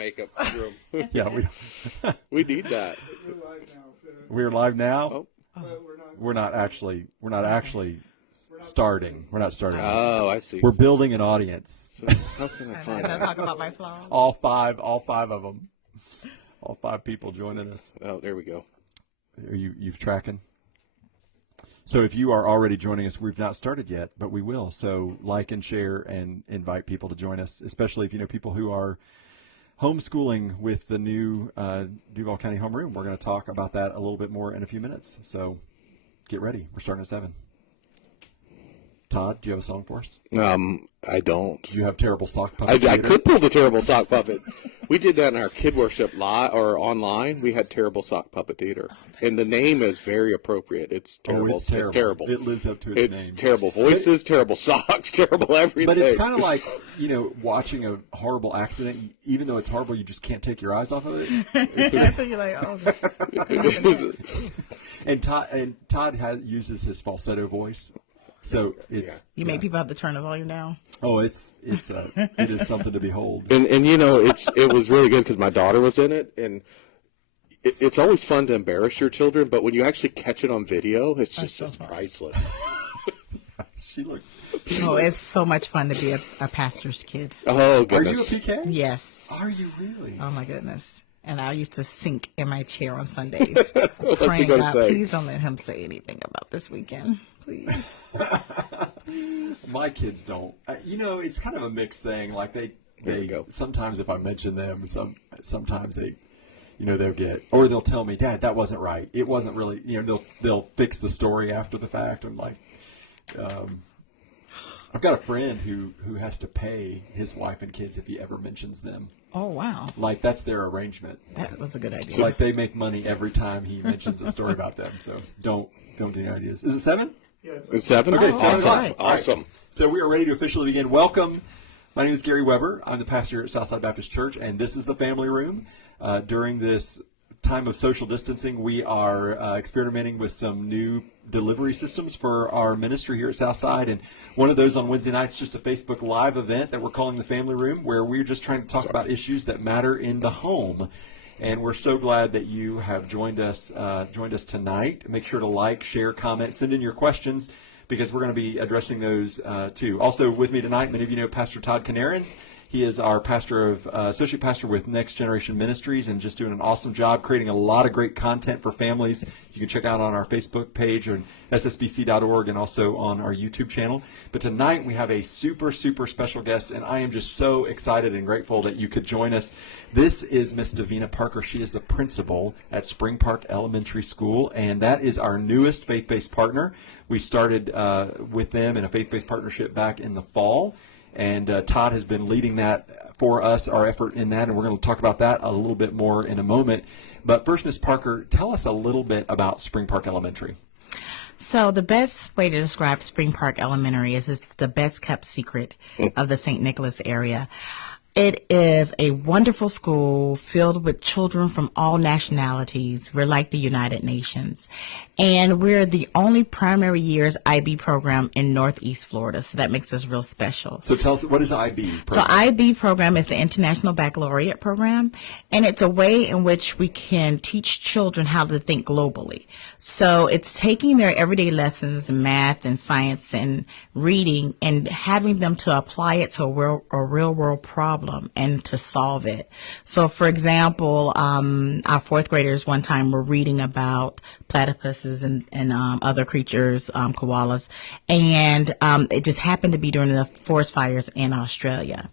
makeup room. Yeah, We need that. We're live now, so we're live now. Oh. but We're not actually starting. We're not starting. Oh, I see. We're building an audience. So how can I find Can I that? talk about my flaws? All five of them. All 5 people joining us. Oh, there we go. Are you tracking? So if you are already joining us, we've not started yet, but we will. So like and share and invite people to join us, especially if you know people who are homeschooling with the new Duval County homeroom. We're going to talk about that a little bit more in a few minutes. So get ready. We're starting at 7. Todd, do you have a song for us? I don't. Do you have Terrible Sock Puppet? I Theater? could pull the Terrible Sock Puppet. We did that in our kid workshop or online. We had Terrible Sock Puppet Theater. And the name is very appropriate. It's terrible. Oh, it's terrible. It's terrible. It lives up to its name. It's terrible voices, terrible socks, terrible everything. But it's kind of like, watching a horrible accident. Even though it's horrible, you just can't take your eyes off of it. Until you're like, oh, And Todd uses his falsetto voice. So it's you make people have to turn the volume down. Oh, it is something to behold. And it was really good because my daughter was in it, and it's always fun to embarrass your children, but when you actually catch it on video, it's just priceless. She looked. Oh, it's so much fun to be a pastor's kid. Oh Are goodness! you a PK? Yes. Are you really? Oh my goodness. And I used to sink in my chair on Sundays, What's he praying, gonna God, say? please don't let him say anything about this weekend. Please. My kids don't. It's kind of a mixed thing. Like There they we go. sometimes if I mention them, sometimes they, they'll get, or they'll tell me, Dad, that wasn't right. It wasn't really. They'll fix the story after the fact. I'm like, I've got a friend who has to pay his wife and kids if he ever mentions them. Oh, wow. Like that's their arrangement. That was a good idea. So like they make money every time he mentions a story about them. So don't get any ideas. Is it 7? yeah, It's 7. Okay, awesome. sounds fine. Awesome. So we are ready to officially begin. Welcome. My name is Gary Weber. I'm the pastor at Southside Baptist Church, and this is the family room. During this time of social distancing, we are experimenting with some new delivery systems for our ministry here at Southside, and one of those on Wednesday nights, just a Facebook Live event that we're calling the Family Room, where we're just trying to talk about issues that matter in the home. And we're so glad that you have joined us tonight. Make sure to like, share, comment, send in your questions, because we're going to be addressing those too. Also with me tonight, many of you know Pastor Todd Canarins. He is our associate pastor with Next Generation Ministries, and just doing an awesome job creating a lot of great content for families. You can check out on our Facebook page or ssbc.org, and also on our YouTube channel. But tonight we have a super, super special guest, and I am just so excited and grateful that you could join us. This is Miss Davina Parker. She is the principal at Spring Park Elementary School, and that is our newest faith-based partner. We started with them in a faith-based partnership back in the fall. And Todd has been leading that for us, our effort in that, and we're going to talk about that a little bit more in a moment. But first, Ms. Parker, tell us a little bit about Spring Park Elementary. So the best way to describe Spring Park Elementary is it's the best kept secret of the St. Nicholas area. It is a wonderful school filled with children from all nationalities. We're like the United Nations. And we're the only primary years IB program in Northeast Florida. So that makes us real special. So tell us, what is IB program? So IB program is the International Baccalaureate program, and it's a way in which we can teach children how to think globally. So it's taking their everyday lessons in math and science and reading and having them to apply it to a real world problem and to solve it. So for example, our fourth graders one time were reading about platypuses and other creatures, koalas, and it just happened to be during the forest fires in Australia.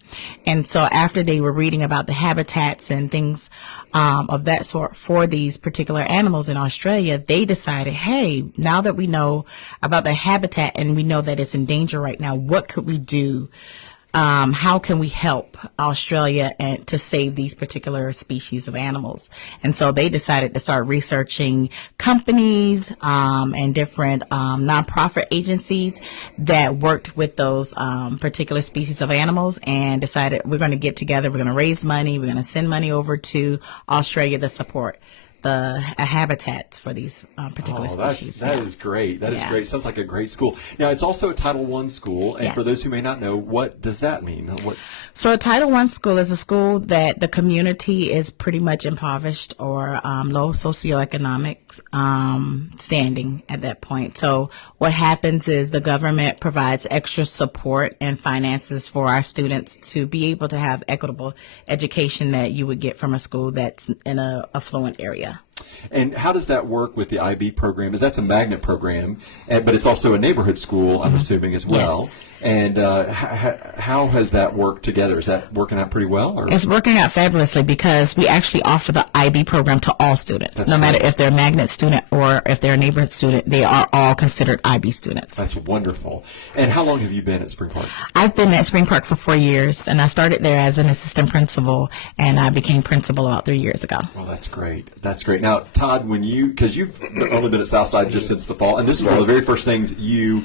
And so after they were reading about the habitats and things of that sort for these particular animals in Australia, they decided, hey, now that we know about their habitat and we know that it's in danger right now, what could we do? How can we help Australia and to save these particular species of animals? And so they decided to start researching companies and different nonprofit agencies that worked with those particular species of animals, and decided we're going to get together, we're going to raise money, we're going to send money over to Australia to support the habitats for these particular species. That is great. That is Yeah. great. Sounds like a great school. Now, it's also a Title I school, and for Yes. those who may not know, what does that mean? So a Title I school is a school that the community is pretty much impoverished or low socioeconomic standing at that point. So what happens is the government provides extra support and finances for our students to be able to have equitable education that you would get from a school that's in a affluent area. And how does that work with the IB program? Is that's a magnet program, but it's also a neighborhood school, I'm assuming, as well. Yes. And how has that worked together? Is that working out pretty well? Or? It's working out fabulously because we actually offer the IB program to all students. No matter if they're a magnet student or if they're a neighborhood student, they are all considered IB students. That's wonderful. And how long have you been at Spring Park? I've been at Spring Park for 4 years, and I started there as an assistant principal, and I became principal about 3 years ago. Well, that's great. That's great. Now, Todd, because you've only been at Southside just since the fall, and this is one of the very first things you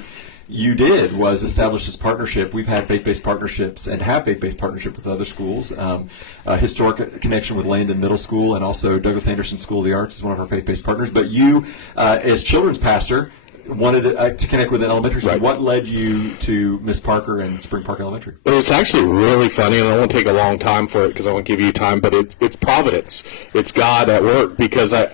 did was establish this partnership. We've had faith-based partnerships and have faith-based partnership with other schools. A historic connection with Landon Middle School and also Douglas Anderson School of the Arts is one of our faith-based partners. But you, as children's pastor, wanted to connect with an elementary school. Right. What led you to Miss Parker and Spring Park Elementary? It's actually really funny, and I won't take a long time for it because I won't give you time, but it's providence. It's God at work, because I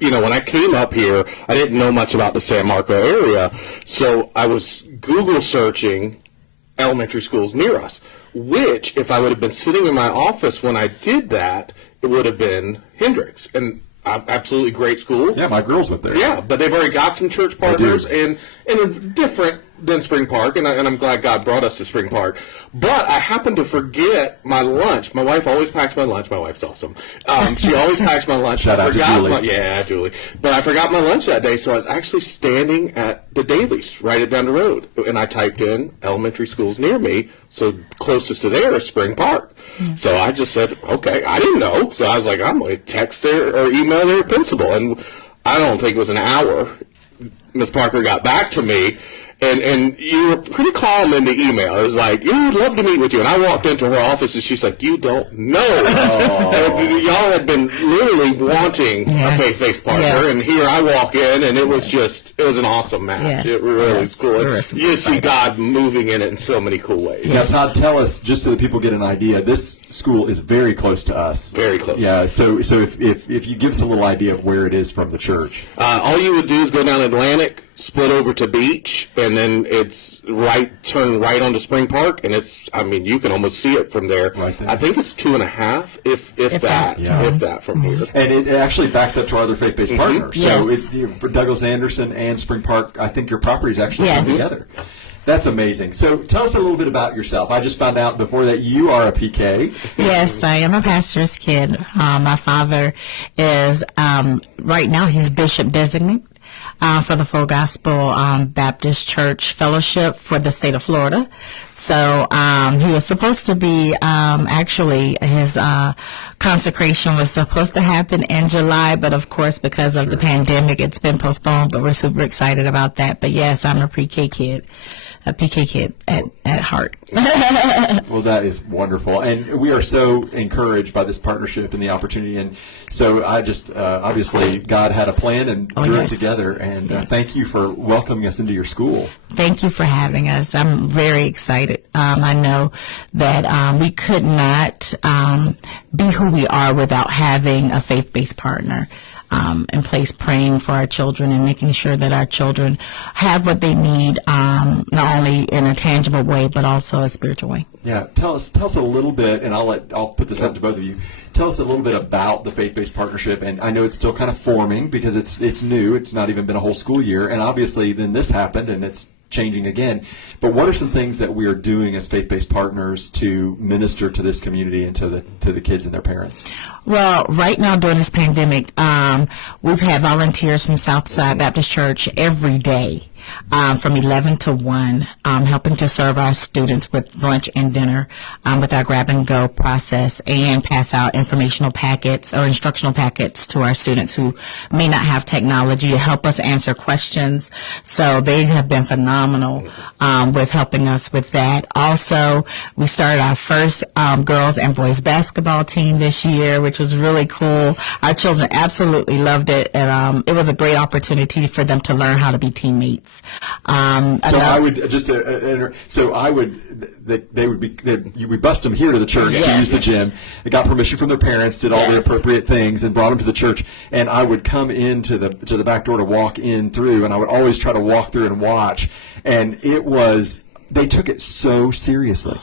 when I came up here, I didn't know much about the San Marco area, so I was Google searching elementary schools near us, which, if I would have been sitting in my office when I did that, it would have been Hendricks. And absolutely great school. Yeah, my girls went there. Yeah, but they've already got some church partners, and different than Spring Park, and I'm glad God brought us to Spring Park. But I happened to forget my lunch. My wife always packs my lunch. My wife's awesome. She always packs my lunch. Shout out to Julie. Julie. But I forgot my lunch that day, so I was actually standing at the Dailies right down the road, and I typed in elementary schools near me, so closest to there is Spring Park. So I just said, okay, I didn't know, so I was like, I'm going to text their or email their principal, and I don't think it was an hour. Miss Parker got back to me, and you were pretty calm in the email. It was like, yeah, I'd love to meet with you. And I walked into her office, and she's like, you don't know. And y'all had been literally wanting a faith-based partner, and here I walk in, and it was an awesome match. Yeah. It really was cool. We were You super just see excited. God moving in it in so many cool ways. Now, Todd, tell us, just so that people get an idea, this school is very close to us. Very close. Yeah, so if you give us a little idea of where it is from the church. All you would do is go down Atlantic, split over to Beach, and then it's turn right onto Spring Park, and you can almost see it from there. Right there. I think it's 2.5, if that, Yeah. if that from here. And it actually backs up to our other faith-based partners. Yes. So for Douglas Anderson and Spring Park, I think your properties actually come Yes. together. That's amazing. So tell us a little bit about yourself. I just found out before that you are a PK. Yes, I am a pastor's kid. My father is, right now, he's bishop designate for the Full Gospel Baptist Church Fellowship for the state of Florida. So he was supposed to be, actually, his consecration was supposed to happen in July, but of course, because of the pandemic, it's been postponed, but we're super excited about that. But yes, I'm a PK kid at heart. Well, that is wonderful. And we are so encouraged by this partnership and the opportunity. And so I just, obviously, God had a plan and drew yes. it together. And thank you for welcoming us into your school. Thank you for having us. I'm very excited. I know that we could not be who we are without having a faith-based partner in place, praying for our children and making sure that our children have what they need, not only in a tangible way, but also a spiritual way. Yeah, tell us a little bit, and I'll put this up to both of you. Tell us a little bit about the faith-based partnership, and I know it's still kind of forming because it's new. It's not even been a whole school year, and obviously then this happened, and it's changing again. But what are some things that we are doing as faith-based partners to minister to this community and to the kids and their parents? Well, right now during this pandemic, we've had volunteers from Southside Baptist Church every day from 11 to 1, helping to serve our students with lunch and dinner with our grab-and-go process, and pass out informational packets or instructional packets to our students who may not have technology to help us answer questions. So they have been phenomenal with helping us with that. Also, we started our first girls and boys basketball team this year, which was really cool. Our children absolutely loved it, and it was a great opportunity for them to learn how to be teammates. We bust them here to the church to use the gym. They got permission from their parents, did all the appropriate things, and brought them to the church. And I would come into the back door to walk in through, and I would always try to walk through and watch. And they took it so seriously.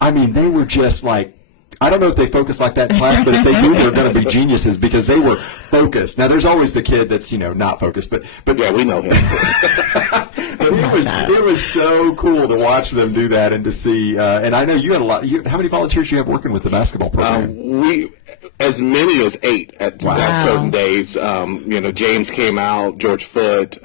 I mean, they were just like, I don't know if they focused like that in class, but if they knew they were going to be geniuses because they were focused. Now, there's always the kid that's, not focused, but Yeah, we know him. but it was so cool to watch them do that and to see. And I know you had a lot. How many volunteers do you have working with the basketball program? As many as 8 at certain days. James came out, George Foote,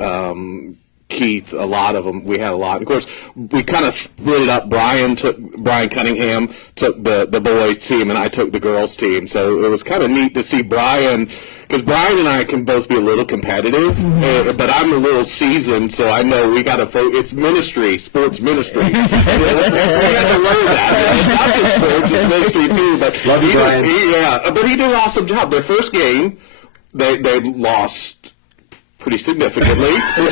Keith, a lot of them. We had a lot. Of course, we kind of split it up. Brian Cunningham took the boys team, and I took the girls team. So it was kind of neat to see Brian, because Brian and I can both be a little competitive, but I'm a little seasoned, so I know we got to focus. It's ministry, sports ministry. We have to learn that. It's not just sports, it's ministry too. But Love you, Brian. But he did an awesome job. Their first game, they lost pretty significantly. But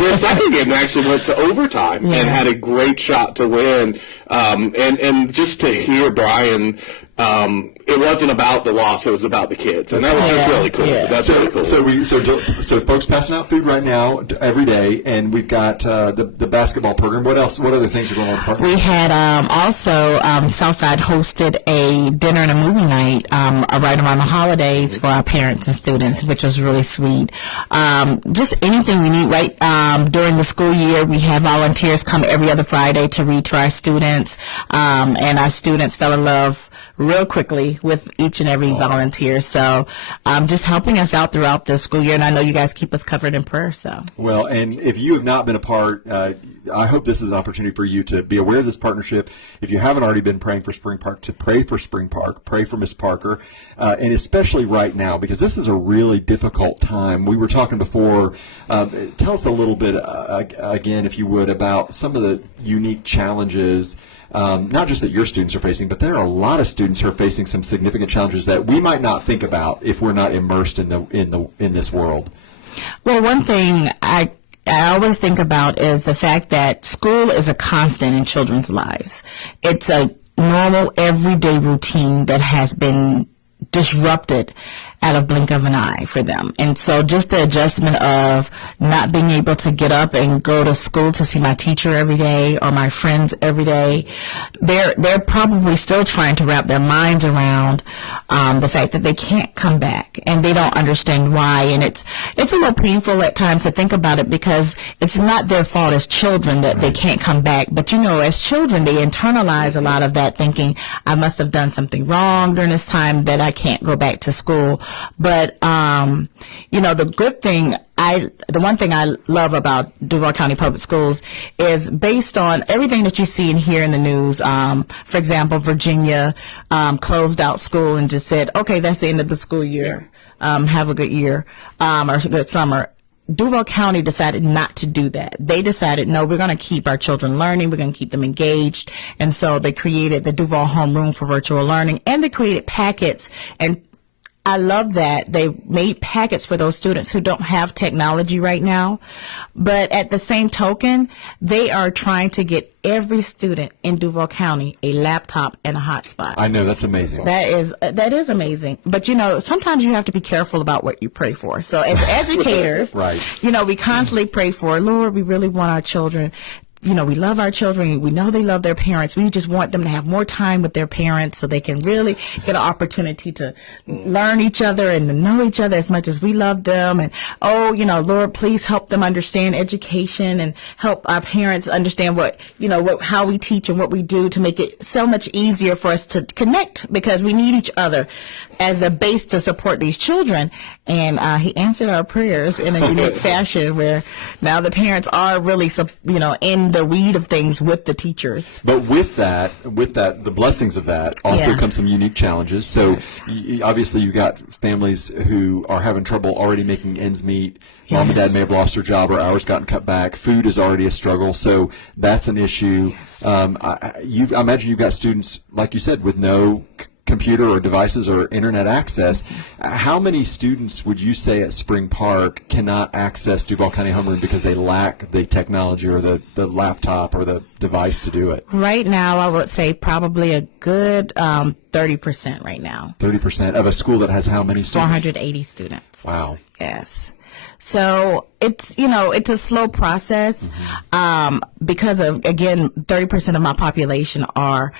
their second game actually went to overtime and had a great shot to win. And just to hear Brian, it wasn't about the loss; it was about the kids, and that was just really cool. Yeah. That's really cool. So folks passing out food right now every day, and we've got the basketball program. What else? What other things are going on in the program? We had also Southside hosted a dinner and a movie night right around the holidays for our parents and students, which was really sweet. Just anything we need right during the school year. We have volunteers come every other Friday to read to our students, and our students fell in love real quickly with each and every volunteer. So just helping us out throughout the school year, and I know you guys keep us covered in prayer. So well, and if you have not been a part, I hope this is an opportunity for you to be aware of this partnership. If you haven't already been praying for Spring Park, to pray for Spring Park, pray for Miss Parker, and especially right now, because this is a really difficult time. We were talking before. Tell us a little bit, again, if you would, about some of the unique challenges, not just that your students are facing, but there are a lot of students who are facing some significant challenges that we might not think about if we're not immersed in this world. Well, one thing I always think about is the fact that school is a constant in children's lives. It's a normal, everyday routine that has been disrupted at a blink of an eye for them. And so just the adjustment of not being able to get up and go to school to see my teacher every day or my friends every day, they're probably still trying to wrap their minds around the fact that they can't come back, and they don't understand why. And it's a little painful at times to think about it, because it's not their fault as children that they can't come back. But as children, they internalize a lot of that, thinking I must have done something wrong during this time that I can't go back to school. But, the good thing, the one thing I love about Duval County Public Schools is based on everything that you see and hear in the news. For example, Virginia closed out school and just said, okay, that's the end of the school year. Have a good year or a good summer. Duval County decided not to do that. They decided, no, we're going to keep our children learning. We're going to keep them engaged. And so they created the Duval Homeroom for virtual learning, and they created packets. And I love that they made packets for those students who don't have technology right now. But at the same token, they are trying to get every student in Duval County a laptop and a hotspot. I know, that's amazing. That is amazing. But sometimes you have to be careful about what you pray for. So as educators, right. We constantly pray for, Lord, we really want our children we love our children. We know they love their parents. We just want them to have more time with their parents so they can really get an opportunity to learn each other and to know each other as much as we love them. And, Lord, please help them understand education and help our parents understand how we teach and what we do to make it so much easier for us to connect, because we need each other as a base to support these children. And he answered our prayers in a unique fashion, where now the parents are really, in the weed of things with the teachers. But with that, the blessings of that also Yeah. come some unique challenges. So Yes. obviously you've got families who are having trouble already making ends meet. Mom and dad Yes. may have lost their job or hours gotten cut back. Food is already a struggle, so that's an issue. Yes. I imagine you've got students, like you said, with no computer or devices or internet access. How many students would you say at Spring Park cannot access Duval County Homeroom because they lack the technology or the laptop or the device to do it? Right now, I would say probably a good 30% right now. 30% of a school that has how many students? 480 students. Wow. Yes. So it's a slow process, because of, again, 30% of my population are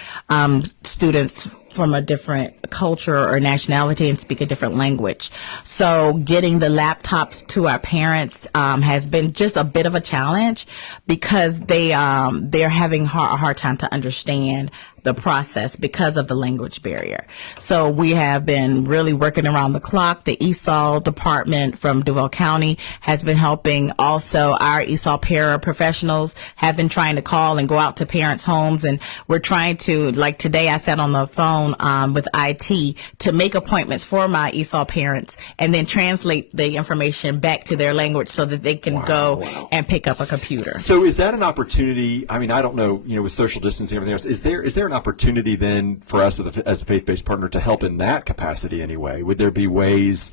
students from a different culture or nationality and speak a different language. So getting the laptops to our parents has been just a bit of a challenge, because they're having a hard time to understand the process because of the language barrier. So we have been really working around the clock. The ESOL department from Duval County has been helping. Also, our ESOL paraprofessionals have been trying to call and go out to parents' homes, and we're trying to, like today I sat on the phone with IT to make appointments for my ESOL parents and then translate the information back to their language so that they can go and pick up a computer. So is that an opportunity? I mean, I don't know, with social distancing and everything else, is there an opportunity then for us as a faith-based partner to help in that capacity anyway? Would there be ways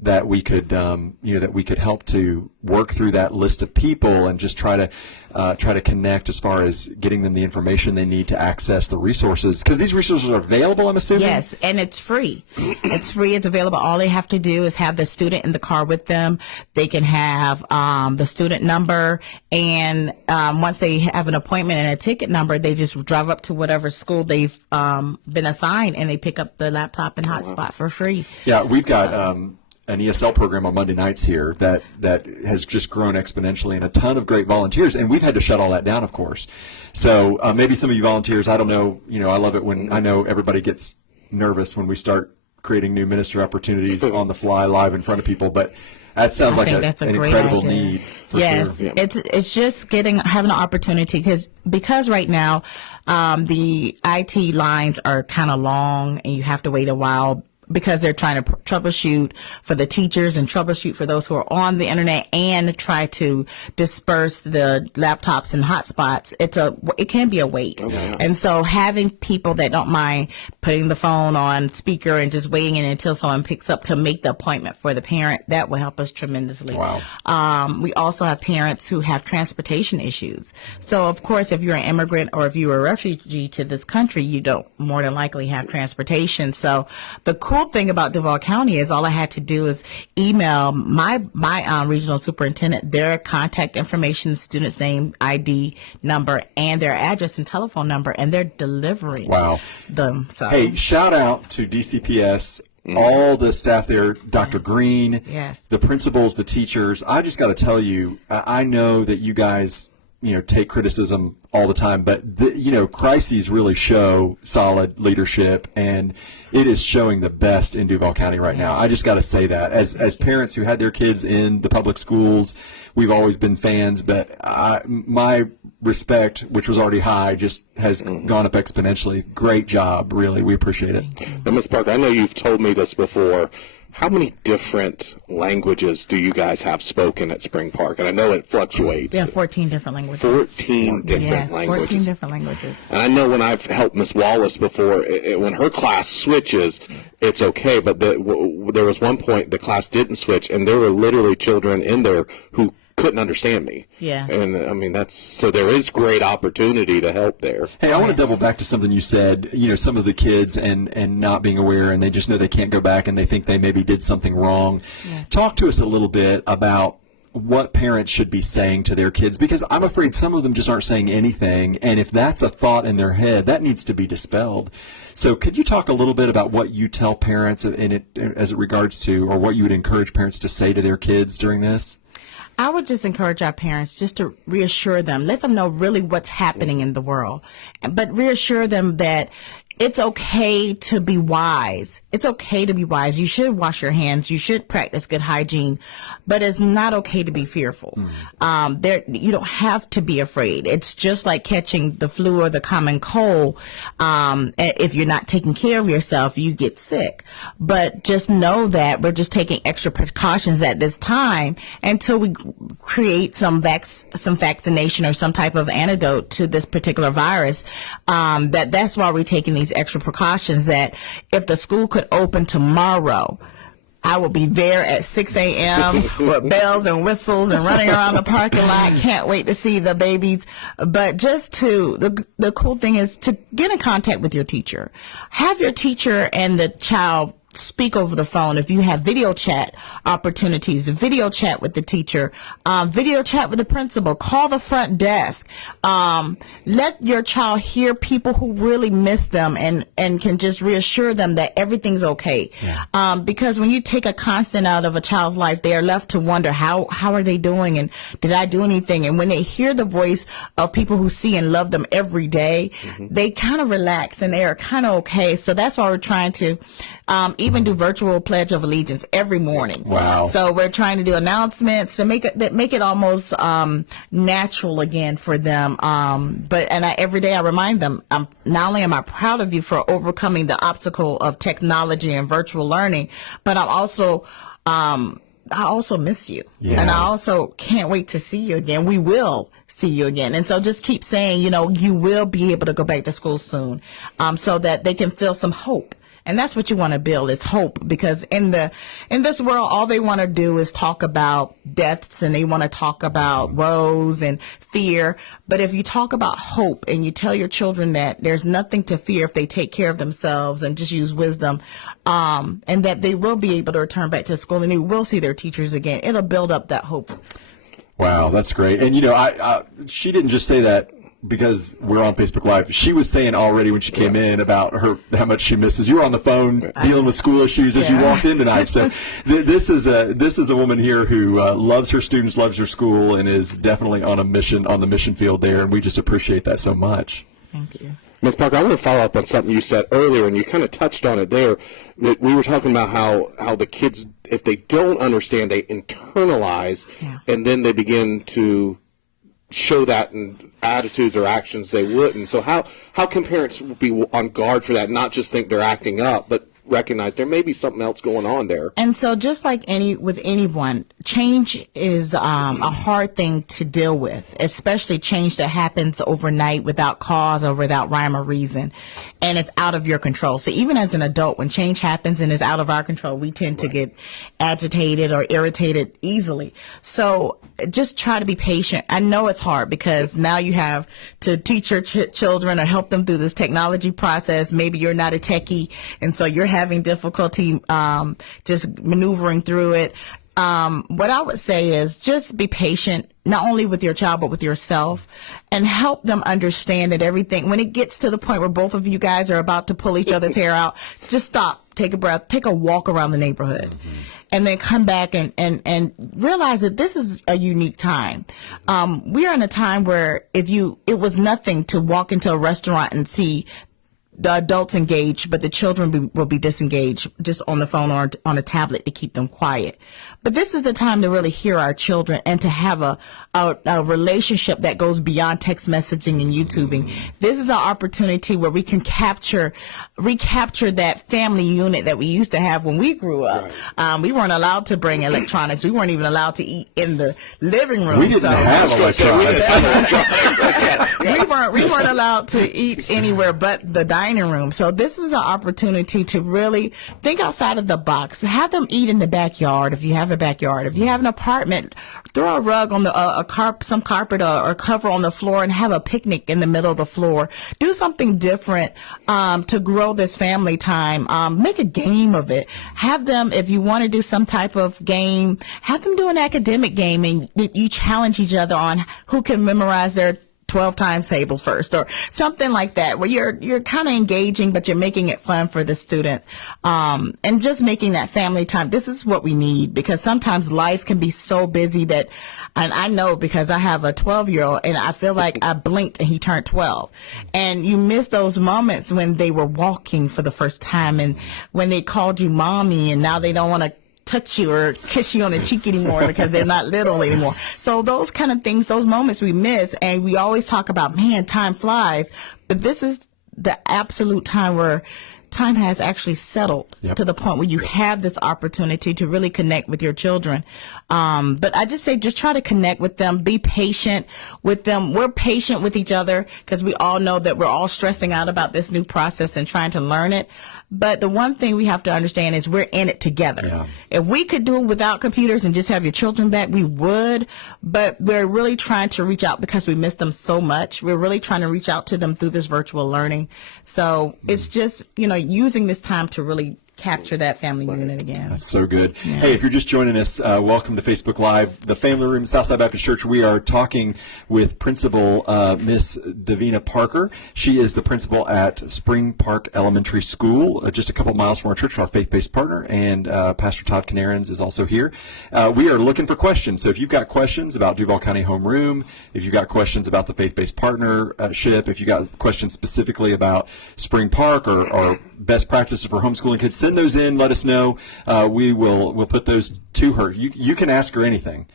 that we could, that we could help to work through that list of people and just try to connect as far as getting them the information they need to access the resources? Because these resources are available, I'm assuming? Yes, and it's free. It's free. It's available. All they have to do is have the student in the car with them. They can have the student number, and once they have an appointment and a ticket number, they just drive up to whatever school they've been assigned, and they pick up the laptop and hotspot for free. Yeah, we've got an ESL program on Monday nights here that has just grown exponentially, and a ton of great volunteers, and we've had to shut all that down, of course. So maybe some of you volunteers, I don't know, I love it when I know everybody gets nervous when we start creating new ministry opportunities on the fly live in front of people, but that sounds like that's an great incredible idea. need. For Yes, sure. it's just having an opportunity, because right now the IT lines are kind of long and you have to wait a while, because they're trying to troubleshoot for the teachers and troubleshoot for those who are on the internet and try to disperse the laptops and hotspots. It can be a wait. Okay. And so having people that don't mind putting the phone on speaker and just waiting in until someone picks up to make the appointment for the parent, that will help us tremendously. Wow. We also have parents who have transportation issues. So of course, if you're an immigrant or if you're a refugee to this country, you don't more than likely have transportation. So the cool thing about Duval County is all I had to do is email my regional superintendent their contact information, student's name, ID number, and their address and telephone number, and they're delivering Wow. them. So Hey, shout out to DCPS, all the staff there, Dr. Green, Yes. the principals, the teachers. I just got to tell you, I know that you guys, take criticism all the time, but crises really show solid leadership, and it is showing the best in Duval County right now. I just got to say that as parents who had their kids in the public schools, we've always been fans, but my respect, which was already high, just has gone up exponentially. Great job, really. We appreciate it. Now, Ms. Parker, I know you've told me this before. How many different languages do you guys have spoken at Spring Park? And I know it fluctuates. yeah, 14 different languages. 14 different yes, languages. 14 different languages. And I know when I've helped Miss Wallace before, when her class switches, it's okay. But there was one point the class didn't switch, and there were literally children in there who couldn't understand me. Yeah. And I mean, so there is great opportunity to help there. Hey, I want to double back to something you said, some of the kids and not being aware, and they just know they can't go back and they think they maybe did something wrong. Yes. Talk to us a little bit about what parents should be saying to their kids, because I'm afraid some of them just aren't saying anything, and if that's a thought in their head, that needs to be dispelled. So could you talk a little bit about what you tell parents as it regards to, or what you would encourage parents to say to their kids during this? I would just encourage our parents just to reassure them, let them know really what's happening in the world, but reassure them that it's okay to be wise. It's okay to be wise. You should wash your hands. You should practice good hygiene, but it's not okay to be fearful. You don't have to be afraid. It's just like catching the flu or the common cold. If you're not taking care of yourself, you get sick. But just know that we're just taking extra precautions at this time until we create some vaccination or some type of antidote to this particular virus. That's why we're taking these extra precautions, that if the school could open tomorrow, I will be there at 6 a.m. with bells and whistles and running around the parking lot. Can't wait to see the babies. But the cool thing is to get in contact with your teacher. Have your teacher and the child speak over the phone. If you have video chat opportunities, video chat with the teacher, video chat with the principal, call the front desk. Let your child hear people who really miss them and can just reassure them that everything's okay. Yeah. Because when you take a constant out of a child's life, they are left to wonder, how are they doing, and did I do anything? And when they hear the voice of people who see and love them every day, they kind of relax and they are kind of okay. So that's why we're trying to even do virtual Pledge of Allegiance every morning. Wow. So we're trying to do announcements to make it almost natural again for them. Every day I remind them, not only am I proud of you for overcoming the obstacle of technology and virtual learning, but I also miss you. Yeah. And I also can't wait to see you again. We will see you again. And so just keep saying, you will be able to go back to school soon, so that they can feel some hope. And that's what you want to build, is hope, because in this world, all they want to do is talk about deaths, and they want to talk about woes and fear. But if you talk about hope and you tell your children that there's nothing to fear if they take care of themselves and just use wisdom, and that they will be able to return back to school and they will see their teachers again, it'll build up that hope. Wow, that's great. And she didn't just say that because we're on Facebook Live. She was saying already when she came in about how much she misses. You were on the phone dealing with school issues as you walked in tonight. So this is a woman here who loves her students, loves her school, and is definitely on the mission field there. And we just appreciate that so much. Thank you. Ms. Parker, I want to follow up on something you said earlier, and you kind of touched on it there. That we were talking about how the kids, if they don't understand, they internalize, and then they begin to show that in attitudes or actions they wouldn't. So how can parents be on guard for that, not just think they're acting up, but recognize there may be something else going on there? And so just like with anyone, change is a hard thing to deal with, especially change that happens overnight without cause or without rhyme or reason, and it's out of your control. So even as an adult, when change happens and is out of our control, we tend to get agitated or irritated easily. So just try to be patient. I know it's hard because now you have to teach your children or help them through this technology process. Maybe you're not a techie, and so you're having difficulty just maneuvering through it. What I would say is just be patient, not only with your child, but with yourself, and help them understand that everything, when it gets to the point where both of you guys are about to pull each other's hair out, just stop, take a breath, take a walk around the neighborhood. And then come back and realize that this is a unique time. We are in a time where it was nothing to walk into a restaurant and see the adults engaged, but the children will be disengaged, just on the phone or on a tablet to keep them quiet. But this is the time to really hear our children and to have a relationship that goes beyond text messaging and YouTubing. This is our opportunity where we can recapture that family unit that we used to have when we grew up. Right. We weren't allowed to bring electronics. We weren't even allowed to eat in the living room. We didn't have electronics. We weren't allowed to eat anywhere but the dining dining room. So this is an opportunity to really think outside of the box. Have them eat in the backyard if you have a backyard. If you have an apartment, throw a rug on the some carpet or cover on the floor and have a picnic in the middle of the floor. Do something different to grow this family time. Make a game of it. Have them, if you want to do some type of game, have them do an academic game and you challenge each other on who can memorize their 12 times tables first or something like that, where you're kind of engaging, but you're making it fun for the student. And just making that family time. This is what we need, because sometimes life can be so busy that, and I know because I have a 12-year-old and I feel like I blinked and he turned 12. And you miss those moments when they were walking for the first time and when they called you mommy and now they don't want to touch you or kiss you on the cheek anymore because they're not little anymore. So those kind of things, those moments we miss, and we always talk about, man, time flies, but this is the absolute time where time has actually settled to the point where you have this opportunity to really connect with your children. But I just say, just try to connect with them, be patient with them. We're patient with each other because we all know that we're all stressing out about this new process and trying to learn it. But the one thing we have to understand is we're in it together. Yeah. If we could do it without computers and just have your children back, we would. But we're really trying to reach out because we miss them so much. We're really trying to reach out to them through this virtual learning. So it's just, using this time to really capture that family unit again. That's so good. Yeah. Hey, if you're just joining us, welcome to Facebook Live, the Family Room, Southside Baptist Church. We are talking with Principal Miss Davina Parker. She is the principal at Spring Park Elementary School, just a couple miles from our church, our faith-based partner, and Pastor Todd Canarins is also here. We are looking for questions, so if you've got questions about Duval County Homeroom, if you've got questions about the faith-based partnership, if you've got questions specifically about Spring Park or best practices for homeschooling kids, send those in. Let us know. We'll put those to her. You can ask her anything.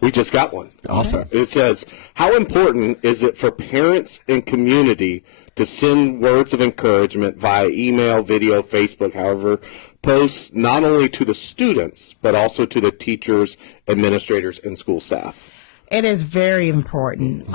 We just got one. Awesome. It says, how important is it for parents and community to send words of encouragement via email, video, Facebook, however, posts not only to the students, but also to the teachers, administrators, and school staff? It is very important,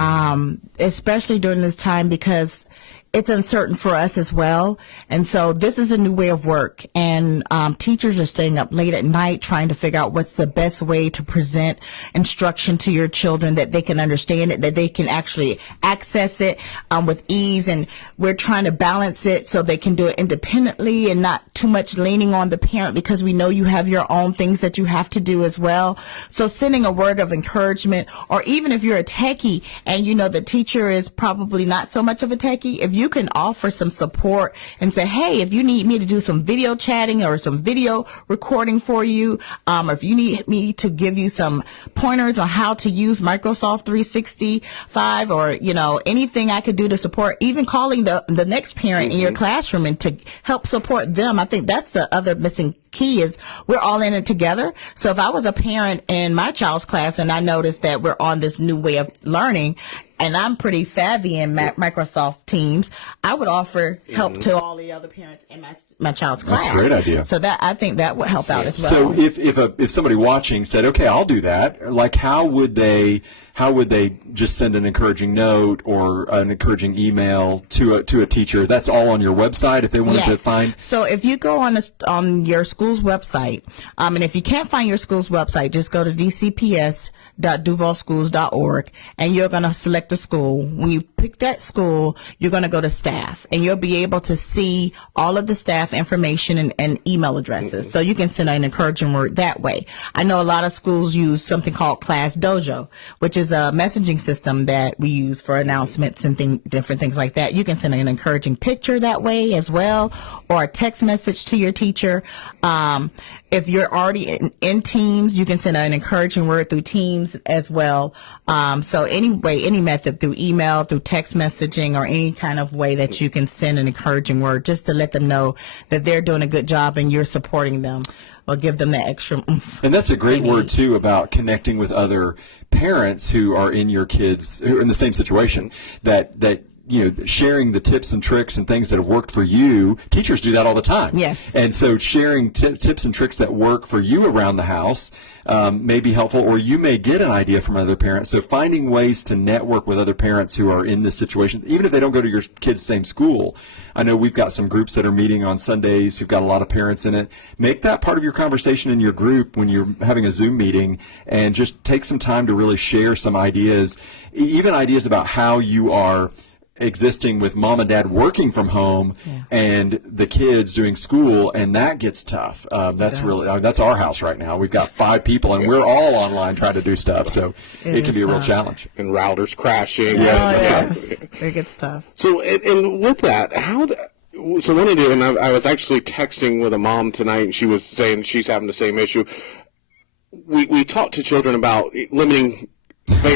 especially during this time, because it's uncertain for us as well. And so this is a new way of work. And teachers are staying up late at night trying to figure out what's the best way to present instruction to your children, that they can understand it, that they can actually access it with ease. And we're trying to balance it so they can do it independently and not too much leaning on the parent, because we know you have your own things that you have to do as well. So sending a word of encouragement, or even if you're a techie and the teacher is probably not so much of a techie, if you can offer some support and say, hey, if you need me to do some video chatting or some video recording for you, or if you need me to give you some pointers on how to use Microsoft 365, or, anything I could do to support, even calling the next parent in your classroom and to help support them. I think that's the other missing key, is we're all in it together. So if I was a parent in my child's class and I noticed that we're on this new way of learning, and I'm pretty savvy in Microsoft Teams, I would offer help to all the other parents in my child's class. That's a great idea. So I think that would help out as well. So if somebody watching said, okay, I'll do that, like how would they just send an encouraging note or an encouraging email to a teacher? That's all on your website if they wanted to find? So if you go on your school's website, and if you can't find your school's website, just go to dcps.duvalschools.org, and you're going to select a school. When you pick that school, you're going to go to staff, and you'll be able to see all of the staff information and email addresses. So you can send an encouraging word that way. I know a lot of schools use something called Class Dojo, which is a messaging system that we use for announcements and different things like that. You can send an encouraging picture that way as well, or a text message to your teacher. If you're already in Teams, you can send an encouraging word through Teams as well. So any method, through email, through text messaging, or any kind of way that you can send an encouraging word, just to let them know that they're doing a good job and you're supporting them, or give them that extra oomph. And that's a great word, too, about connecting with other parents who are in your kids, who are in the same situation, that sharing the tips and tricks and things that have worked for you. Teachers do that all the time. Yes. And so sharing tips and tricks that work for you around the house may be helpful, or you may get an idea from other parents. So finding ways to network with other parents who are in this situation, even if they don't go to your kids' same school. I know we've got some groups that are meeting on Sundays who've got a lot of parents in it. Make that part of your conversation in your group when you're having a Zoom meeting, and just take some time to really share some ideas, even ideas about how you are existing with mom and dad working from home and the kids doing school, and that gets tough. That's really, that's our house right now. We've got 5 people and we're all online trying to do stuff, so it can be a real challenge. And routers crashing. Yes. It gets tough. So, and with that, so one idea, and I was actually texting with a mom tonight, and she was saying she's having the same issue. We talked to children about limiting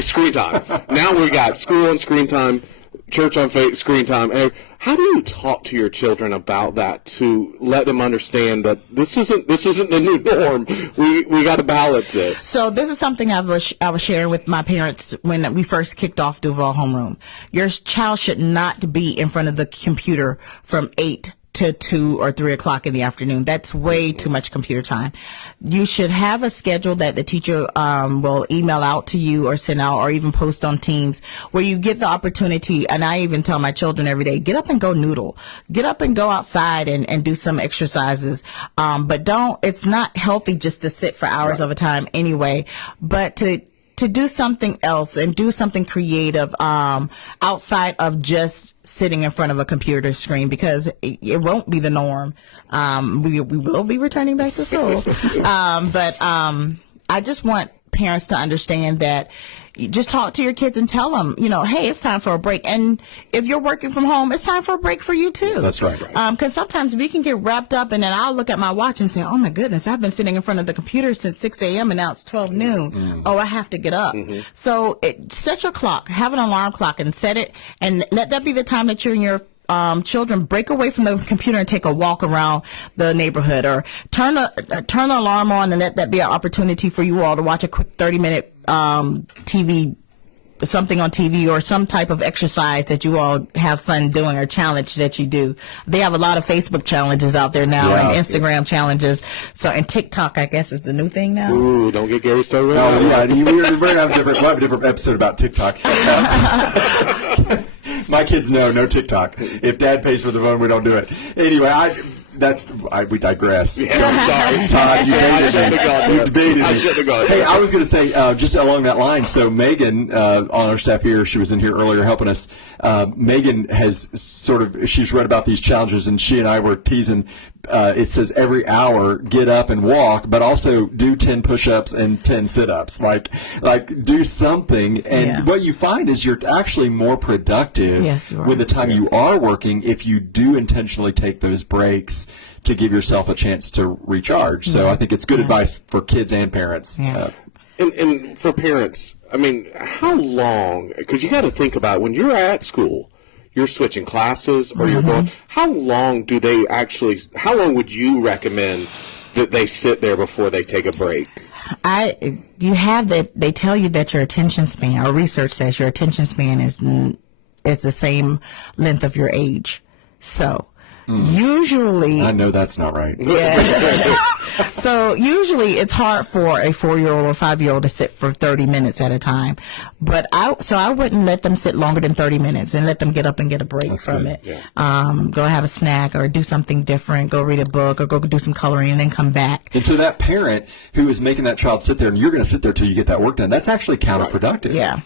screen time. Now we got school and screen time, church on screen time. And how do you talk to your children about that to let them understand that this isn't the new norm? We got to balance this. So this is something I was sharing with my parents when we first kicked off Duval Homeroom. Your child should not be in front of the computer from 8 to 2 or 3 o'clock in the afternoon. That's way too much computer time. You should have a schedule that the teacher will email out to you or send out or even post on Teams, where you get the opportunity. And I even tell my children every day, get up and go noodle. Get up and go outside and do some exercises. But it's not healthy just to sit for hours of a time anyway, but to do something else and do something creative outside of just sitting in front of a computer screen, because it won't be the norm. We will be returning back to school. But I just want parents to understand that you just talk to your kids and tell them, hey, it's time for a break. And if you're working from home, it's time for a break for you too. That's right. Because sometimes we can get wrapped up, and then I'll look at my watch and say, oh my goodness, I've been sitting in front of the computer since 6 a.m. and now it's 12 noon. Oh, I have to get up. So set your clock, have an alarm clock and set it, and let that be the time that you and your children break away from the computer and take a walk around the neighborhood, or turn the alarm on and let that be an opportunity for you all to watch a quick 30-minute something on TV, or some type of exercise that you all have fun doing, or challenge that you do. They have a lot of Facebook challenges out there now, and Instagram challenges. So, and TikTok, I guess, is the new thing now. Ooh, don't get Gary started. Oh, yeah, we'll have a different episode about TikTok. My kids know, no TikTok. If Dad pays for the phone, we don't do it. Anyway, we digress. Yeah, I'm sorry. Todd, you baited me. I shouldn't have gone. Hey, I was going to say, just along that line, so Megan, on our staff here, she was in here earlier helping us. Megan has she's read about these challenges, and she and I were teasing. It says every hour get up and walk, but also do 10 push-ups and 10 sit-ups. Like do something, and what you find is you're actually more productive with the time you are working if you do intentionally take those breaks to give yourself a chance to recharge. So I think it's good advice for kids and parents. And for parents, I mean, how long? Because you got to think about when you're at school, you're switching classes, or you're going. How long would you recommend that they sit there before they take a break? They tell you that your attention span, or research says your attention span is the same length of your age. So usually, I know that's not right. Yeah. So usually it's hard for a 4-year-old or 5-year-old to sit for 30 minutes at a time. But I wouldn't let them sit longer than 30 minutes, and let them get up and get a break from it. Yeah. Go have a snack, or do something different. Go read a book, or go do some coloring, and then come back. And so that parent who is making that child sit there, and you're going to sit there till you get that work done, that's actually counterproductive. Yeah.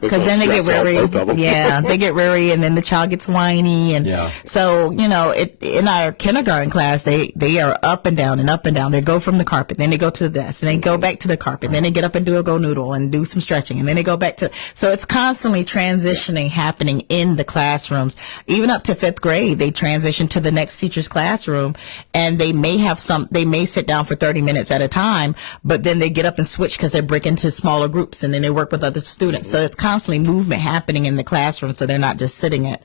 Because then they get weary. Yeah, they get weary, and then the child gets whiny. And so, in our kindergarten class, they are up and down and up and down. They go from the carpet, then they go to the desk, and they go back to the carpet, then they get up and do a go noodle and do some stretching, and then they go back to. So it's constantly transitioning happening in the classrooms. Even up to 5th grade, they transition to the next teacher's classroom, and they may sit down for 30 minutes at a time, but then they get up and switch because they break into smaller groups, and then they work with other students. So it's constantly movement happening in the classroom, so they're not just sitting at.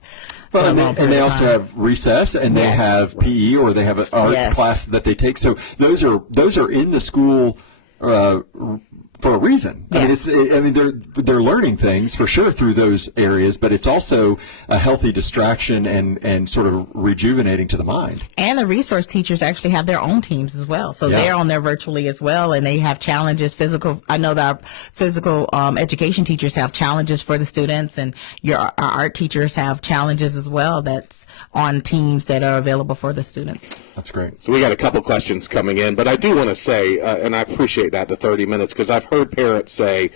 Well, and they also have recess, and they have PE, or they have an arts class that they take. So those are in the school for a reason. Yes. I mean, they're learning things for sure through those areas, but it's also a healthy distraction and sort of rejuvenating to the mind. And the resource teachers actually have their own teams as well. So Yeah. they're on there virtually as well, and they have challenges, I know that our physical education teachers have challenges for the students, and our art teachers have challenges as well that's on teams that are available for the students. That's great. So we got a couple questions coming in, but I do want to say, and I appreciate that, the 30 minutes, because I've heard parents say,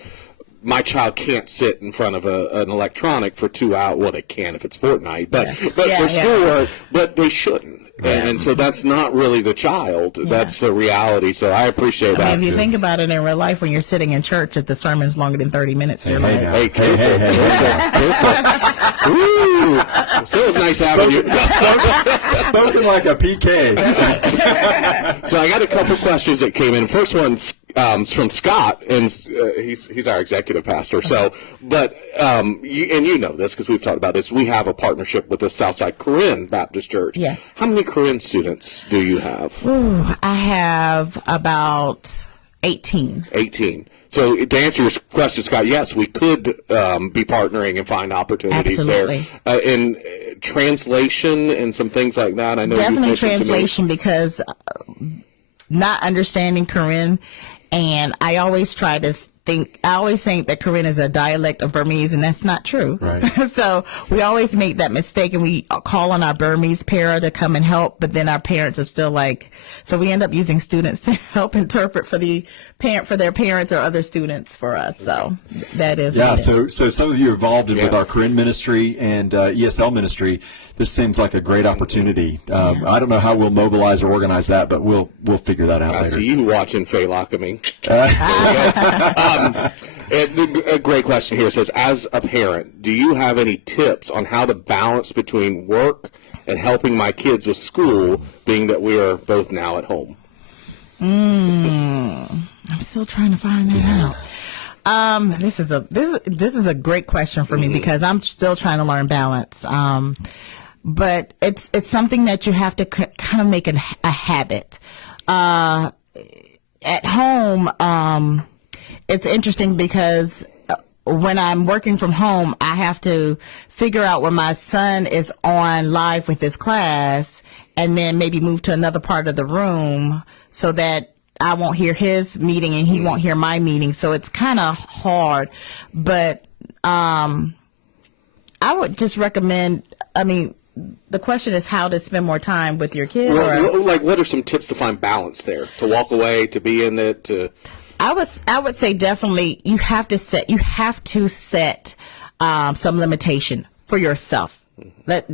my child can't sit in front of an electronic for 2 hours. Well, they can if it's Fortnite, but for schoolwork, but they shouldn't. And so that's not really the child. That's the reality. So I appreciate that. If you think about it in real life, when you're sitting in church, if the sermon's longer than 30 minutes, you're like, Hey, careful. Careful. Ooh. So it was nice having you. Spoken like a PK. So I got a couple questions that came in. First one's from Scott, and he's our executive pastor. So, but you know this because we've talked about this. We have a partnership with the Southside Korean Baptist Church. Yes. How many Korean students do you have? ooh, I have about 18. 18. So to answer your question, Scott, yes, we could be partnering and find opportunities Absolutely. there in translation and some things like that. I know Definitely you've mentioned to me. translation, because not understanding Korean, and I always think that Korean is a dialect of Burmese, and that's not true. Right. So we always make that mistake, and we call on our Burmese para to come and help, but then our parents are still like, so we end up using students to help interpret for their parents or other students for us. So that is Yeah, needed. so some of you are involved with Yeah. our Korean ministry and ESL ministry. This seems like a great opportunity. I don't know how we'll mobilize or organize that, but we'll figure that out I later. see you watching Faye Lockamy. A great question here. It says, as a parent, do you have any tips on how to balance between work and helping my kids with school, being that we are both now at home? I'm still trying to find that out. This is a great question for me, because I'm still trying to learn balance. But it's something that you have to kind of make a habit. At home, it's interesting because when I'm working from home, I have to figure out when my son is on live with his class, and then maybe move to another part of the room so that I won't hear his meeting and he won't hear my meeting. So it's kind of hard, but I would just recommend, the question is how to spend more time with your kid. Well, like, what are some tips to find balance there? To walk away, to be in it, to... I would say definitely you have to set some limitation for yourself.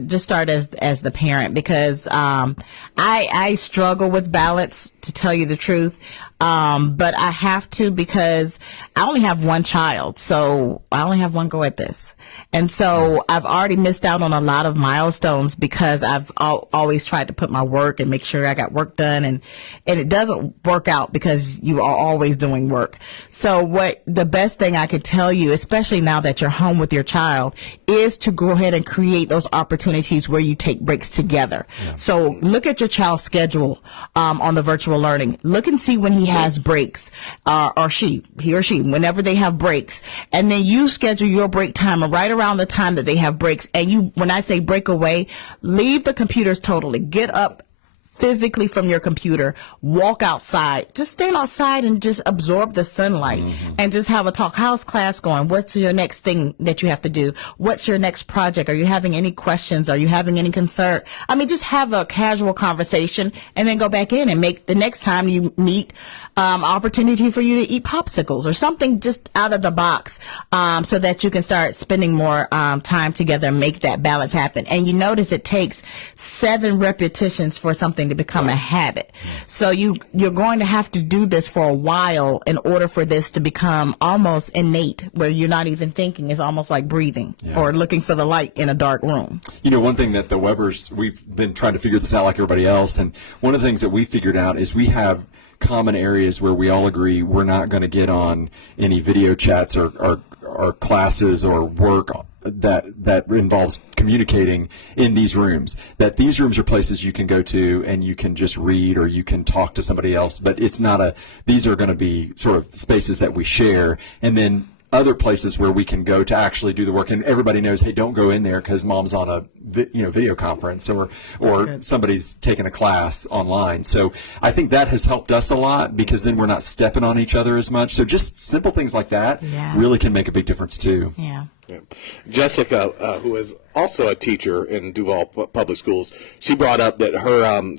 Just start as the parent, because I struggle with balance, to tell you the truth. But I have to, because I only have one child, so I only have one go at this. And so I've already missed out on a lot of milestones because I've always tried to put my work and make sure I got work done, and it doesn't work out because you are always doing work. So the best thing I could tell you, especially now that you're home with your child, is to go ahead and create those opportunities where you take breaks together. Yeah. So look at your child's schedule on the virtual learning. Look and see when he has breaks, he or she, whenever they have breaks, and then you schedule your break time right around the time that they have breaks. And when I say break away, leave the computers totally. Get up physically from your computer, walk outside, just stand outside and just absorb the sunlight, and just have a talk. How's class going? What's your next thing that you have to do? What's your next project? Are you having any questions? Are you having any concern? Just have a casual conversation, and then go back in and make the next time you meet opportunity for you to eat popsicles or something just out of the box, so that you can start spending more time together and make that balance happen. And you notice it takes 7 repetitions for something to become a habit. So you're going to have to do this for a while in order for this to become almost innate, where you're not even thinking. It's almost like breathing or looking for the light in a dark room. One thing that the Webbers, we've been trying to figure this out like everybody else, and one of the things that we figured out is we have common areas where we all agree we're not going to get on any video chats or classes or work that involves communicating in these rooms. That these rooms are places you can go to and you can just read or you can talk to somebody else. But it's not these are going to be sort of spaces that we share, and then other places where we can go to actually do the work. And everybody knows, hey, don't go in there because mom's on a video conference or somebody's taking a class online. So I think that has helped us a lot because then we're not stepping on each other as much. So just simple things like that really can make a big difference too. Yeah. Yeah. Jessica, who is also a teacher in Duval Public Schools, she brought up that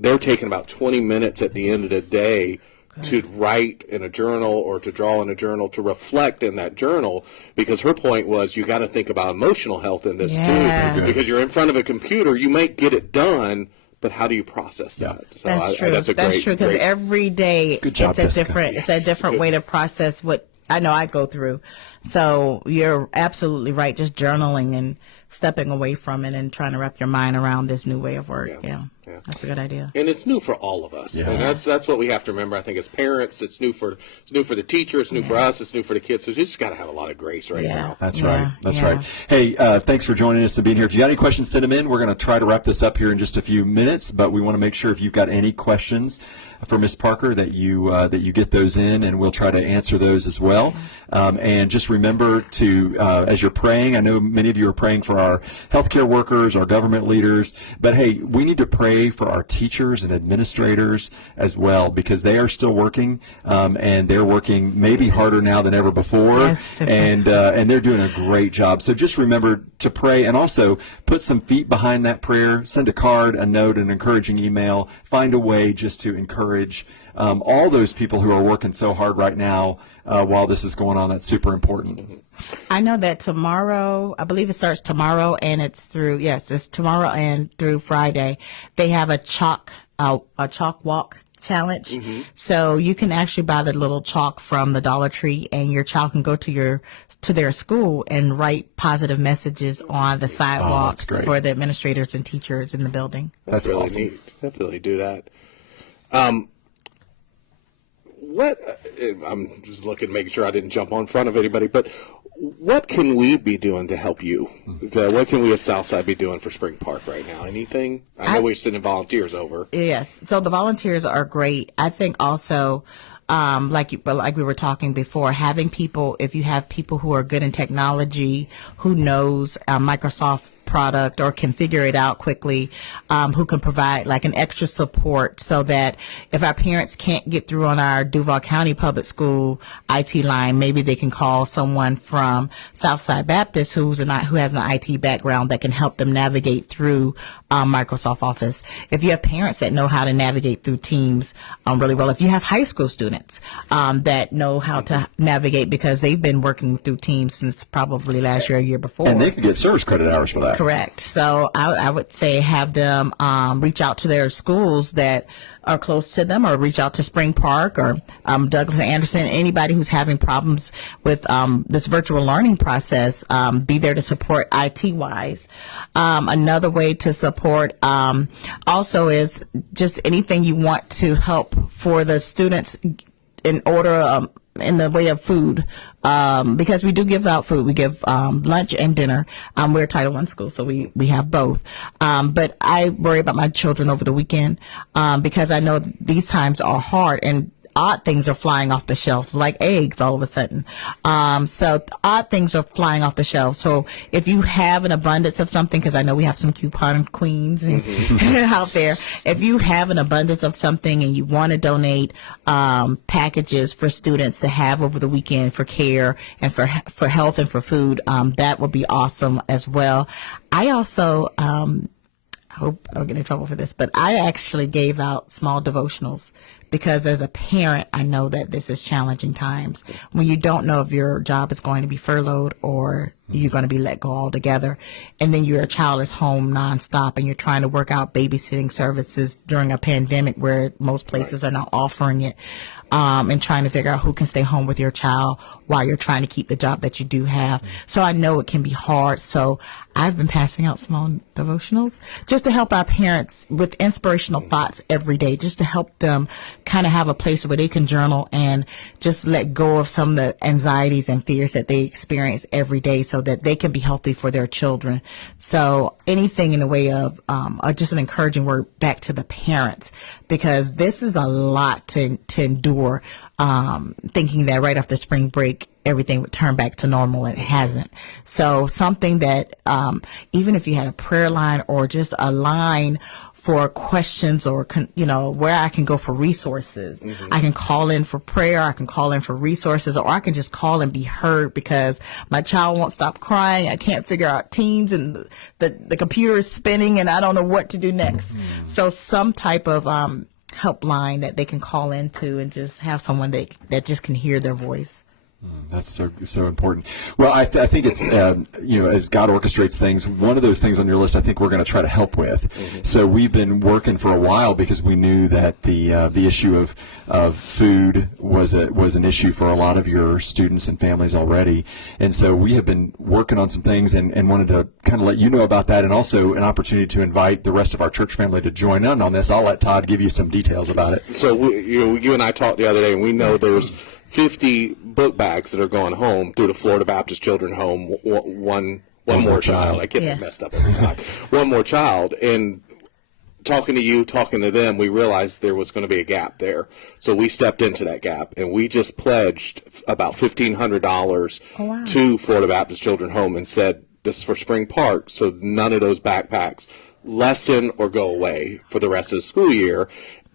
they're taking about 20 minutes at the end of the day to write in a journal or to draw in a journal, to reflect in that journal, because her point was you got to think about emotional health in this too, because you're in front of a computer, you might get it done, but how do you process that? So That's true. That's true, because every day job, it's a different way to process what I know I go through. So you're absolutely right. Just journaling and stepping away from it and trying to wrap your mind around this new way of work. Yeah. That's a good idea. And it's new for all of us. Yeah. And that's what we have to remember. I think as parents, it's new for the teacher, it's new for us, it's new for the kids. So you just got to have a lot of grace right now. That's right. That's right. Hey, thanks for joining us and being here. If you got any questions, send them in. We're going to try to wrap this up here in just a few minutes, but we want to make sure if you've got any questions for Ms. Parker that you get those in, and we'll try to answer those as well. And just remember to, as you're praying, I know many of you are praying for our healthcare workers, our government leaders, but hey, we need to pray for our teachers and administrators as well, because they are still working, and they're working maybe harder now than ever before, and they're doing a great job. So just remember to pray, and also put some feet behind that prayer. Send a card, a note, an encouraging email. Find a way just to encourage all those people who are working so hard right now while this is going on. That's super important. I know that tomorrow, I believe it starts tomorrow, and it's tomorrow and through Friday. They have a chalk walk challenge. So you can actually buy the little chalk from the Dollar Tree, and your child can go to their school and write positive messages on the sidewalks for the administrators and teachers in the building. That's really awesome. neat. Definitely do that. I'm just looking, making sure I didn't jump on front of anybody, but what can we be doing to help you? What can we at Southside be doing for Spring Park right now? Anything? I know we're sending volunteers over. Yes. So the volunteers are great. I think also, like we were talking before, having people, if you have people who are good in technology, who knows Microsoft product or can figure it out quickly, who can provide like an extra support, so that if our parents can't get through on our Duval County Public School IT line, maybe they can call someone from Southside Baptist who has an IT background that can help them navigate through Microsoft Office. If you have parents that know how to navigate through Teams really well, if you have high school students that know how to navigate because they've been working through Teams since probably last year or year before. And they could get service credit hours for that. Correct. So I would say have them reach out to their schools that are close to them, or reach out to Spring Park or Douglas and Anderson, anybody who's having problems with this virtual learning process, be there to support IT-wise. Another way to support also is just anything you want to help for the students in order in the way of food, because we do give out food. We give lunch and dinner. We're a Title I school, so we have both. But I worry about my children over the weekend because I know these times are hard, and odd things are flying off the shelves, like eggs all of a sudden. So odd things are flying off the shelves. So if you have an abundance of something, because I know we have some coupon queens out there, if you have an abundance of something and you want to donate packages for students to have over the weekend for care and for health and for food, that would be awesome as well. I also, I hope I don't get in trouble for this, but I actually gave out small devotionals because as a parent, I know that this is challenging times when you don't know if your job is going to be furloughed or you're going to be let go altogether. And then your child is home nonstop and you're trying to work out babysitting services during a pandemic where most places are not offering it. And trying to figure out who can stay home with your child while you're trying to keep the job that you do have. So I know it can be hard. So I've been passing out small devotionals just to help our parents with inspirational thoughts every day, just to help them kind of have a place where they can journal and just let go of some of the anxieties and fears that they experience every day, so so that they can be healthy for their children. So anything in the way of just an encouraging word back to the parents, because this is a lot to endure, thinking that right after spring break everything would turn back to normal, and it hasn't. So something that even if you had a prayer line or just a line for questions or, where I can go for resources. I can call in for prayer. I can call in for resources, or I can just call and be heard because my child won't stop crying. I can't figure out Teams and the computer is spinning and I don't know what to do next. So some type of helpline that they can call into and just have someone that just can hear their voice. That's so important. Well, I think it's as God orchestrates things, one of those things on your list I think we're going to try to help with. So we've been working for a while because we knew that the issue of food was an issue for a lot of your students and families already, and so we have been working on some things and wanted to kind of let you know about that, and also an opportunity to invite the rest of our church family to join in on this. I'll let Todd give you some details about it. So you and I talked the other day, and we know there's 50 book bags that are going home through the Florida Baptist Children's Home. One more child. I get that messed up every time. One more child. And talking to you, talking to them, we realized there was going to be a gap there. So we stepped into that gap, and we just pledged about $1,500 to Florida Baptist Children's Home and said, this is for Spring Park, so none of those backpacks lessen or go away for the rest of the school year.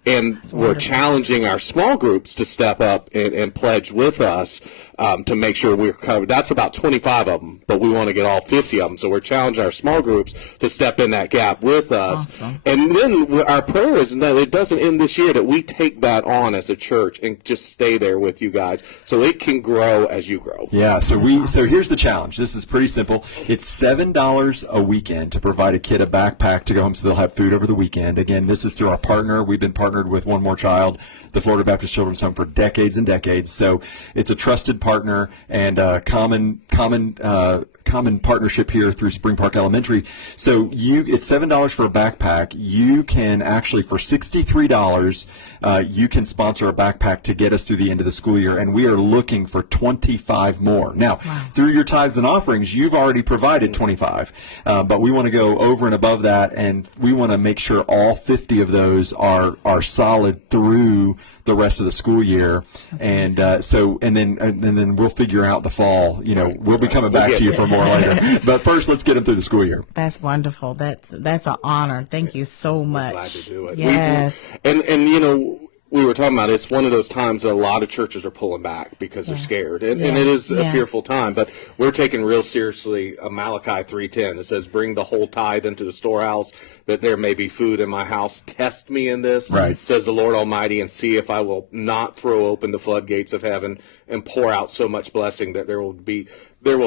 And we're challenging our small groups to step up and pledge with us to make sure we're covered. That's about 25 of them, but we want to get all 50 of them. So we're challenging our small groups to step in that gap with us. Awesome. And then our prayer is that it doesn't end this year, that we take that on as a church and just stay there with you guys so it can grow as you grow. Yeah, so here's the challenge. This is pretty simple. It's $7 a weekend to provide a kid a backpack to go home so they'll have food over the weekend. Again, this is through our partner. We've been partnered with One More Child, the Florida Baptist Children's Home, for decades and decades. So it's a trusted partner and a common partnership here through Spring Park Elementary. So it's $7 for a backpack. You can actually, for $63, you can sponsor a backpack to get us through the end of the school year, and we are looking for 25 more. Now, through your tithes and offerings, you've already provided 25, but we want to go over and above that, and we want to make sure all 50 of those are solid through the rest of the school year. And then we'll figure out the fall. We'll be coming back to you for more later. But first, let's get them through the school year. That's wonderful. That's an honor. Thank you so much. Glad to do it. Yes. We were talking about it's one of those times that a lot of churches are pulling back because they're scared, and it is a fearful time. But we're taking real seriously Malachi 3:10. It says, "Bring the whole tithe into the storehouse, that there may be food in my house. Test me in this, says the Lord Almighty, and see if I will not throw open the floodgates of heaven and pour out so much blessing that there will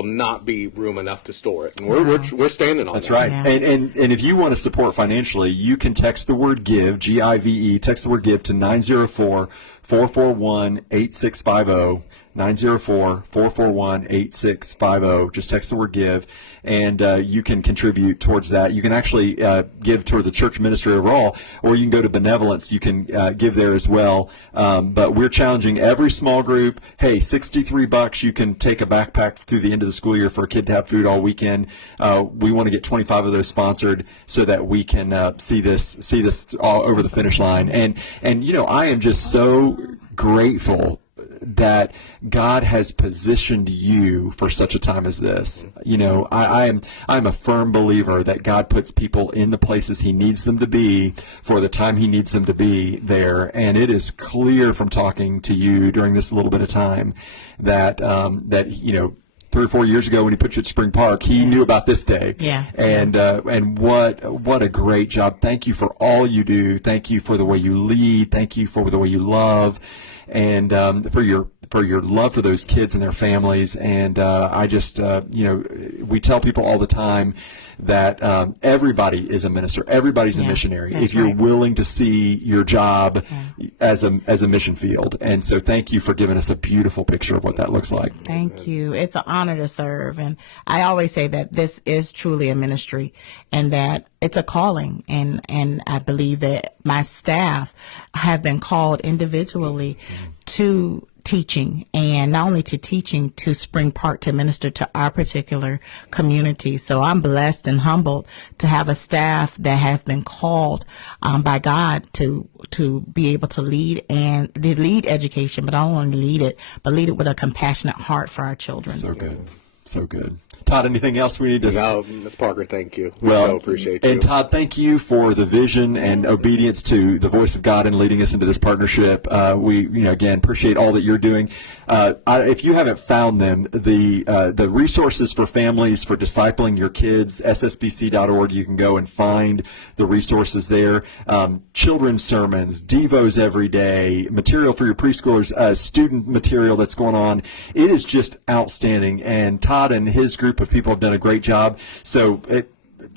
not be room enough to store it." And we're standing on that. That's right. Yeah. And if you want to support financially, you can text the word GIVE, GIVE, text the word GIVE to 904-441-8650. 904-441-8650. Just text the word GIVE, and you can contribute towards that. You can actually give toward the church ministry overall, or you can go to benevolence. You can give there as well. But we're challenging every small group. Hey, $63, you can take a backpack through the end of the school year for a kid to have food all weekend. We want to get 25 of those sponsored so that we can see this all over the finish line. And I am just so grateful that God has positioned you for such a time as this. I'm a firm believer that God puts people in the places He needs them to be for the time He needs them to be there. And it is clear from talking to you during this little bit of time that 3 or 4 years ago when He put you at Spring Park, He knew about this day. Yeah. And what a great job. Thank you for all you do. Thank you for the way you lead. Thank you for the way you love, and for your love for those kids and their families. And I just, we tell people all the time that everybody is a minister. Everybody's a missionary if you're willing to see your job as a mission field. And so thank you for giving us a beautiful picture of what that looks like. Thank you. It's an honor to serve. And I always say that this is truly a ministry and that it's a calling. And I believe that my staff have been called individually to teaching, and not only to teaching, to Spring Park to minister to our particular community. So I'm blessed and humbled to have a staff that has been called by God to be able to lead education, but not only lead it, but lead it with a compassionate heart for our children. So good. So good. Todd, anything else we need to No, Ms. Parker, thank you. Well, so appreciate you. And Todd, thank you for the vision and obedience to the voice of God in leading us into this partnership. We, again, appreciate all that you're doing. If you haven't found them, the resources for families for discipling your kids, ssbc.org, you can go and find the resources there. Children's sermons, devos every day, material for your preschoolers, student material that's going on. It is just outstanding. And Todd and his group of people have done a great job. So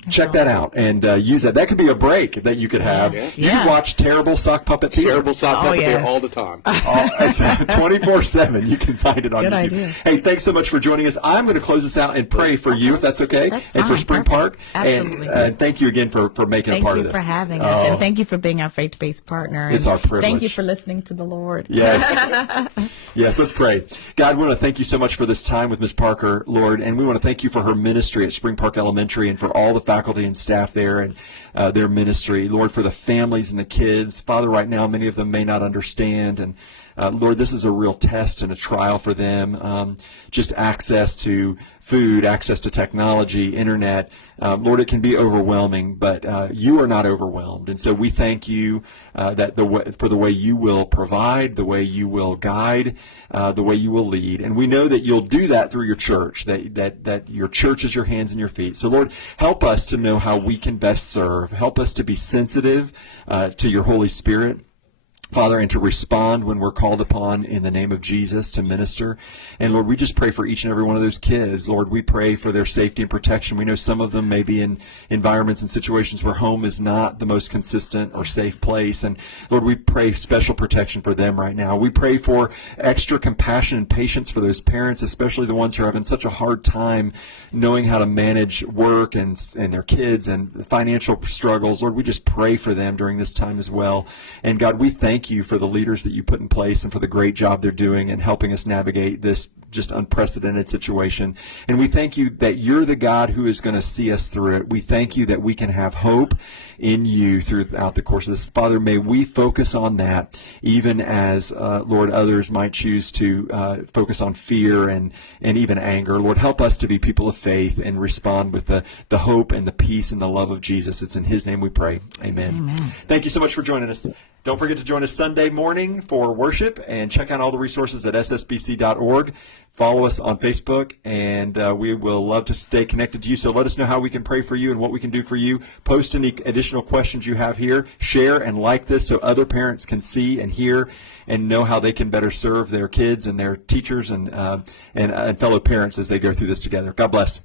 check that out and use that. That could be a break that you could have. Yeah. You watch Terrible Sock Puppet Theater. Terrible sock puppet yes. there all the time. It's 24/7. You can find it on Good YouTube. idea. Hey, thanks so much for joining us. I'm going to close this out and pray for you, if that's okay, That's and for fine. Spring Perfect. Park. Absolutely. And thank you again for making Thank a part you of this. for having us, and thank you for being our faith-based partner. It's and our privilege. Thank you for listening to the Lord. Yes. Yes, let's pray. God, we want to thank you so much for this time with Ms. Parker, Lord, and we want to thank you for her ministry at Spring Park Elementary and for all the faculty and staff there and their ministry. Lord, for the families and the kids. Father, right now, many of them may not understand, and Lord, this is a real test and a trial for them. Just access to food, access to technology, internet. Lord, it can be overwhelming, but you are not overwhelmed. And so we thank you for the way you will provide, the way you will guide, the way you will lead. And we know that you'll do that through your church, that your church is your hands and your feet. So Lord, help us to know how we can best serve. Help us to be sensitive to your Holy Spirit, Father, and to respond when we're called upon in the name of Jesus to minister. And Lord, we just pray for each and every one of those kids. Lord, we pray for their safety and protection. We know some of them may be in environments and situations where home is not the most consistent or safe place. And Lord, we pray special protection for them right now. We pray for extra compassion and patience for those parents, especially the ones who are having such a hard time knowing how to manage work and their kids and financial struggles. Lord, we just pray for them during this time as well. And God, we thank you for the leaders that you put in place and for the great job they're doing in helping us navigate this just unprecedented situation. And we thank you that you're the God who is going to see us through it. We thank you that we can have hope in you throughout the course of this. Father, may we focus on that, even as, Lord, others might choose to focus on fear and even anger. Lord, help us to be people of faith and respond with the hope and the peace and the love of Jesus. It's in his name we pray. Amen. Amen. Thank you so much for joining us. Don't forget to join us Sunday morning for worship, and check out all the resources at ssbc.org. Follow us on Facebook, and we will love to stay connected to you. So let us know how we can pray for you and what we can do for you. Post any additional questions you have here. Share and like this so other parents can see and hear and know how they can better serve their kids and their teachers and fellow parents as they go through this together. God bless.